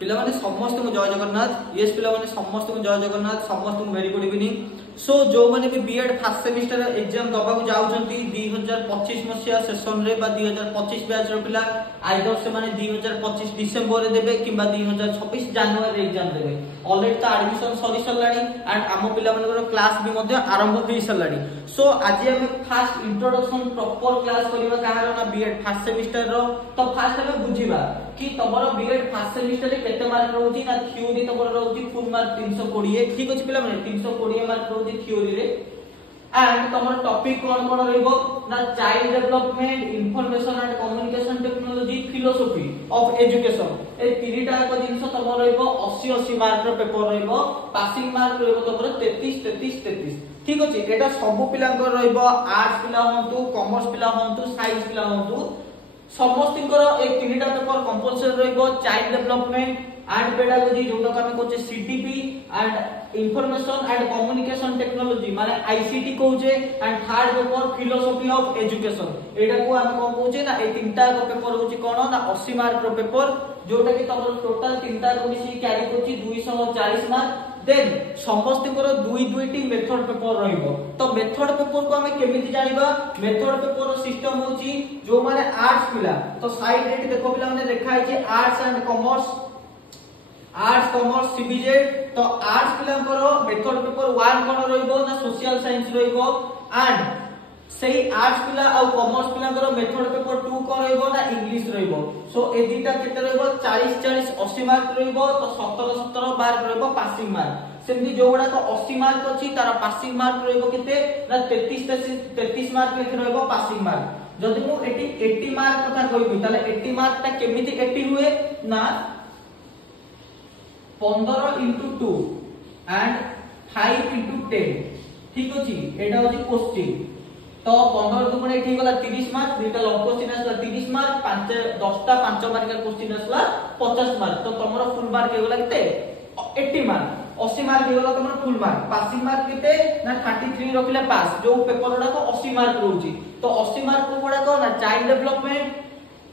पिला माने समस्त को जय जगन्नाथ। यस पिला माने समस्त को जय जगन्नाथ, समस्त को वेरी गुड इवनिंग। सो जो माने भी बीएड फर्स्ट सेमिस्टर एग्जाम दबा को जाउछंती 2025 मसिया सेशन रे बा 2025 बैच रो पिला आइदर से माने 2025 डिसेंबर रे देबे किबा 2026 जनवरी रे एग्जाम देबे। ऑलरेडी तो एडमिशन सरी सलानी एंड आम पिला माने क्लास भी मध्ये आरंभ होई सलानी। सो आज हम फर्स्ट इंट्रोडक्शन प्रॉपर क्लास करबा काहर ना बीएड फर्स्ट सेमिस्टर रो। तो फर्स्ट हम बुझिबा कि तमरो बीएड फर्स्ट सेमिस्टर रे केते मार्क रहउची ना थ्योरी तमरो रहउची फुल मार्क 320। ठीक अछि पिला माने 320 मार्क रहउची थ्योरी रे। एंड तमरो टॉपिक कोन कोन रहइबो ना child development, information and communication technology, philosophy of education. ए तीनटा को जिंस तमरो रहइबो 80 मार्क रो पेपर रहइबो। पासिंग मार्क रहइबो तमरो 33। ठीक अछि। एटा सब पिला को रहइबो, आर्ट्स पिला होंतु, कॉमर्स पिला होंतु, साइंस पिला होंतु, समस्तिंकर एक तीनटा पेपर कंपलसरी रहइबो। चाइल्ड डेवलपमेंट एंड पेडागोजी जोटा को हम कहचे CTP and information and communication technology माने आईसीटी कहूचे। And third paper philosophy of education. एटा को हम कोन कहूचे ना ए तीनटा को पेपर होची कोन ना 80 मार्क रो पेपर जोटा कि तमरो टोटल तीनटा को मिसी कैरी करची 240 मार्क। देन समस्तिंकर दुई टी मेथड पेपर रहइबो। तो मेथड पेपर को हमें केमिति जानिबा? मेथड पेपर रो सिस्टम होची जो माने आर्ट्स पिला तो साइड रे देखो पिला माने देखाइ छै arts and commerce, arts commerce CBZ. तो आर्ट्स पिलांकर मेथड पेपर 1 कोन रहइबो ना सोशल साइंस रहइबो। एंड सेही आर्ट्स पिला आ कॉमर्स पिलांकर मेथड पेपर 2 कोन रहइबो ना इंग्लिश रहइबो। सो ए दिटा केते रहइबो 40 80 मार्क रहइबो। तो 17 मार्क रहइबो पासिंग मार्क। सेमती जोगुडा तो 80 मार्क अछि तार पासिंग मार्क रहइबो केते ना 33 मार्क लिख रहइबो पासिंग मार्क। जदि मु एटी 80 मार्क कथा कहबी ताले 80 मार्क ता केमिति 80 हुए ना 15 into 2 and 5 into 10। ठीक अछि। एटा होची क्वेश्चन। तो 15 दुगुणे एठी गला 30 मार्क, दुईटा लॉन्ग क्वेश्चन आसला 30 मार्क, 10टा 5 मार्क का क्वेश्चन आसला 50 मार्क। तो तमरो फुल मार्क हे गला केते 80 मार्क। 80 मार्क हे गला तमरो फुल मार्क। पासिंग मार्क केते ना 33 रखले पास। जो पेपर गुडा को 80 मार्क रहउची। तो 80 मार्क गुडा को ना child development,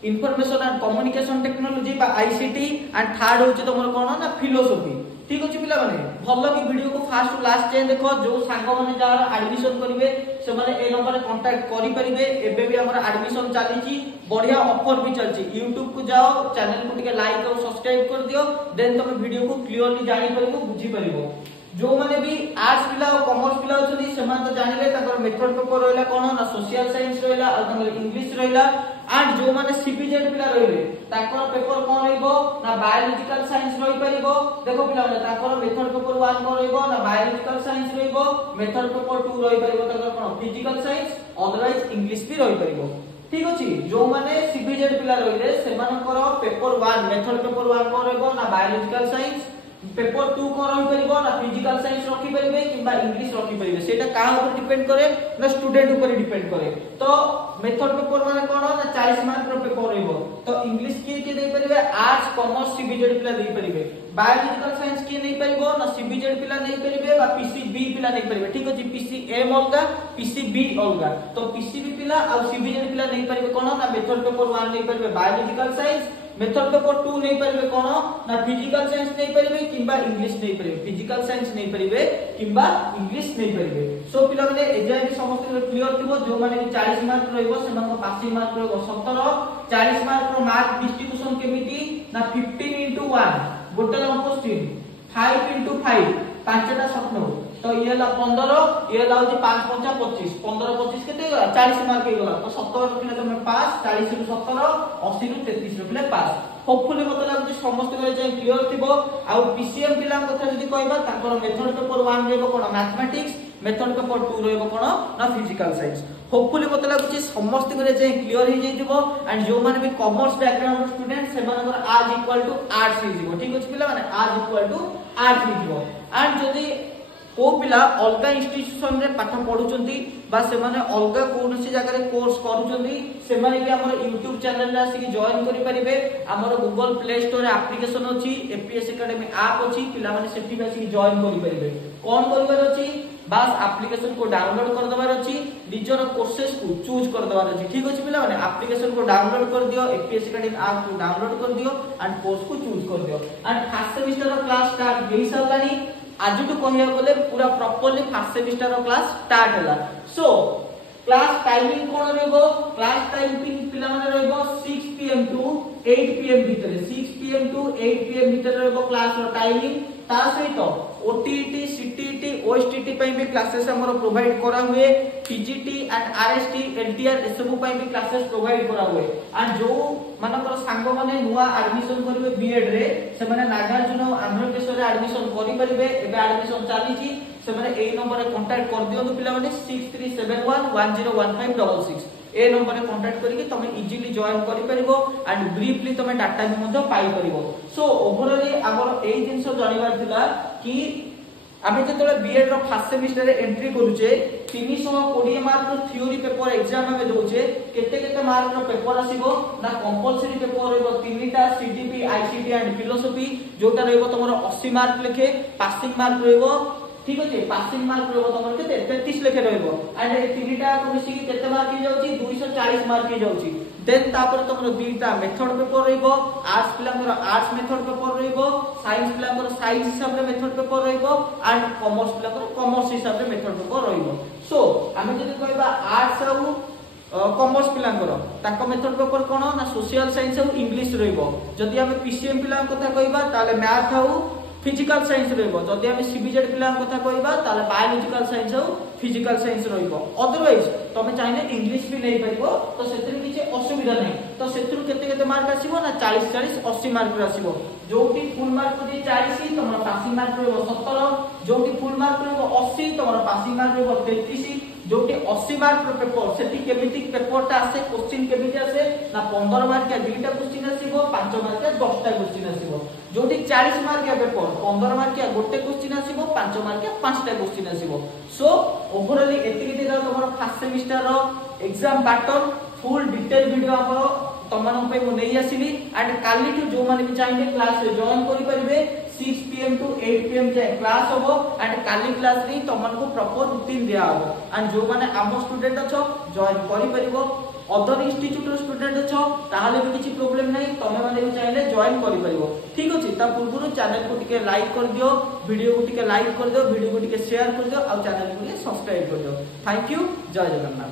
information and communication technology बा आईसीटी एंड थर्ड होची तमरो कोन ना फिलोसफी। ठीक अछि पिला माने भलो कि वीडियो को फास्ट टू लास्ट जाय देखो। जो सांग माने जार एडमिशन करिवे से माने ए नंबर रे कांटेक्ट करि परिबे। एबे भी हमर एडमिशन चाली छी, बढ़िया ऑफर भी चल छी। YouTube को जाओ, चैनल को टिके लाइक और सब्सक्राइब कर दियो। देन तुम वीडियो को क्लियरली जानि परिबो, बुझी परिबो। जो माने भी आर्ट्स पिला और कॉमर्स पिला होछनी से मान तो जानिले ताकर मेथड पेपर रहला कोन ना सोशल साइंस रहला और तमर इंग्लिश रहला। एंड जो माने सीपीजेड पिला रहले ताकर पेपर कोन रहइबो ना बायोलॉजिकल साइंस रहि परिबो। देखो पिला माने ताकर मेथड पेपर 1 कोन रहइबो ना बायोलॉजिकल साइंस रहइबो। मेथड पेपर 2 रहि परिबो ताकर कोन फिजिकल साइंस, अदरवाइज इंग्लिश भी रहि परिबो। ठीक अछि। जो माने सीपीजेड पिला रहले से मानकर पेपर 1 मेथड पेपर 1 कोन रहइबो ना बायोलॉजिकल साइंस, पेपर 2 कोन रहि परिबो ना फिजिकल साइंस रखि परिबे किबा इंग्लिश रखि परिबे। सेटा का ऊपर डिपेंड करे ना स्टूडेंट ऊपर डिपेंड करे। तो मेथड पेपर माने कोन ना 40 मार्क रो पेपर रहइबो। तो इंग्लिश के दे परिबे आर्ट्स कॉमर्स सीबीजेड पिला दे परिबे। बायोलॉजिकल साइंस के नै परिबो ना सीबीजेड पिला नै परिबे बा पीसीबी पिला नै परिबे। ठीक अछि। पीसीएम अलगा, पीसीबी अलगा। तो पीसीबी पिला और सीबीजेड पिला नै परिबे कोन ना मेथड पेपर 1 नै परिबे बायोलॉजिकल साइंस, मेथड पेपर 2 नै परिबे कोन ना फिजिकल साइंस नै परिबे किबा इंग्लिश नै परिबे। फिजिकल साइंस नै परिबे किबा इंग्लिश नै परिबे। सो पिला माने एजाय भी समस्त क्लियर थिबो। जो माने 40 मार्क रहइबो से मानको पासिंग मार्क रहइबो 17। 40 मार्क रो मार्क डिस्ट्रीब्यूशन केमिति ना 15 into 1 गोटे लॉन्ग क्वेश्चन, 5 into 5 पांचटा सपनो। तो ये ला 15, ये ला होची 5 5 25, 15 25 केते 40 मार्क हे गला। तो 17 रखले तमे पास, 40 रु 17, 80 रु 33 रखले पास। होपफुली मत लागु समस्त करे जे क्लियर थिबो। आ पीसीएम पिला कथा जदी कहबा ताकर मेथड पेपर 1 रहबो कोन मैथमेटिक्स, मेथड पेपर 2 रहबो कोन ना फिजिकल साइंस। होपफुली मत लागु समस्त करे जे क्लियर हे जइथिबो। एंड जो माने भी कॉमर्स बैकग्राउंड स्टूडेंट से मानकर आज इक्वल टू आर्ट्स हे जिवो। ठीक अछि पिला माने आज इक्वल टू आर्ट्स हे जिवो। एंड जदी को पिला अलगा इंस्टीट्यूशन रे पाठ पढुचंती बा से माने अलगा कोनसी जगह रे कोर्स करूचंती से माने कि हमर YouTube चैनल रे आसी जॉइन करि परिबे। हमर गूगल प्ले स्टोर रे एप्लीकेशन अछि, एपीएस एकेडमी ऐप अछि, पिला माने सेठी आसी जॉइन करि परिबे। कोन करबार अछि बस एप्लीकेशन को डाउनलोड कर दबार अछि, निजर कोर्सेस को चूज कर दबार अछि। ठीक अछि पिला माने एप्लीकेशन को डाउनलोड कर दियो, एपीएस एकेडमी ऐप को डाउनलोड कर दियो एंड कोर्स को चूज कर दियो एंड फर्स्ट सेमेस्टर रो क्लास स्टार्ट हेई सालानी। आज तो कहिया गले पूरा प्रॉपर्ली फर्स्ट सेमेस्टर रो क्लास स्टार्ट होला। सो क्लास टाइमिंग कोन रहबो, क्लास टाइमिंग पिला माने रहबो 6 pm टू 8 pm भीतर, 6 pm टू 8 pm भीतर रहबो क्लास रो टाइमिंग। ता सहित ओटीईटी सीटीईटी ओएसटीटी पई भी क्लासेस हमरो प्रोवाइड करा हुए, पीजीटी एंड आरएसटी एलटीआर ए सब पई भी क्लासेस प्रोवाइड करा हुए एंड जो मानकर सांग माने नुवा एडमिशन करिवे बीएड रे से माने नागार्जुन आंध्रकेश्वर रे एडमिशन करि परिबे। एबे एडमिशन चाली छी से माने ए नंबर रे कांटेक्ट कर दियौ पिला माने 6371101566 ए नंबर रे कांटेक्ट करिके तमे इजीली जॉइन करि परिबो एंड ब्रीफली तमे डाटा भी मधो पाई परिबो। सो ओवरऑली हमर एई जिंस जानिबार थिला कि आमे जेतले बीएड रो फर्स्ट सेमेस्टर रे एंट्री करूचे 320 मार्क रो थ्योरी पेपर एग्जाम में दोचे, केते केते मार्क रो पेपर आसीबो ना कंपलसरी पेपर रहबो तीनटा सीटीपी आईसीटी एंड फिलोसफी जोटा रहबो तमरो 80 मार्क लेखे, पासिंग मार्क रहबो। ठीक अछि, पासिंग मार्क रहबो तमरो केते 33 लेखे रहबो एंड ए तीनटा को मिसी कि केते मार्क हे जाउची 240 मार्क हे जाउची। देन तापर तमरो दुईटा मेथड पेपर रहबो, आर्ट्स पिलांकर आर्ट्स मेथड पेपर रहबो, साइंस पिलांकर साइंस हिसाब रे मेथड पेपर रहबो एंड कॉमर्स पिलांकर कॉमर्स हिसाब रे मेथड पेपर रहबो। सो आमे जदि कहबा आर्ट्स आउ कॉमर्स पिलांकर ताको मेथड पेपर कोन ना सोशल साइंस आउ इंग्लिश रहबो। जदि आमे पीसीएम पिलांक कथा कहबा ताले मैथ आउ फिजिकल साइंस रहबो। जदि आमे सीबीजेड पिलांक कथा कहबा ताले बायोलॉजिकल साइंस आउ फिजिकल साइंस रहबो। अदरवाइज तमे चाहे इंग्लिश भी नै परिबो तो सेतिर किछि असुविधा नै। तो सेतिर केते केते मार्क आसीबो ना 40 40 80 मार्क आसीबो। जोटी फुल मार्क जे 40 तमरो पासिंग मार्क रहबो 17, जोटी फुल मार्क रहबो 80 तमरो पासिंग मार्क रहबो 33। जोटी 80 मार्क रो पेपर सेठी केमिति पेपरटा आसे, क्वेश्चन केमिति आसे ना 15 मार्क या दुईटा क्वेश्चन आसीबो, 5 मार्क या 10टा क्वेश्चन आसीबो। जोटी 40 मार्क या पेपर 15 मार्क या गोटे क्वेश्चन आसीबो, 5 मार्क या 5टा क्वेश्चन आसीबो। सो ओवरऑली एतिकी दिला तमरो फर्स्ट सेमेस्टर रो exam pattern full detail video हमरो तमन पे मु नै आसीली एंड काली टू जो माने भी चाहिए क्लास रे जॉइन करि परिबे। 6 pm टू 8 pm जे क्लास होबो एंड काली क्लास रे तमन को प्रॉपर रूटीन दिया होबो एंड जो माने आम स्टूडेंट अछो जॉइन करि परिबो। अदर इंस्टीट्यूट रो स्टूडेंट अछो ताहाले भी किछि प्रॉब्लम नै, तमे माने भी चाहिले जॉइन करि परिबो। ठीक अछि, ता पूर्वरु चैनल को टिके लाइक कर दियो, वीडियो को टिके लाइक कर दियो, वीडियो को टिके शेयर कर दियो और चैनल को सब्सक्राइब कर दियो। थैंक यू, जय जगन्नाथ।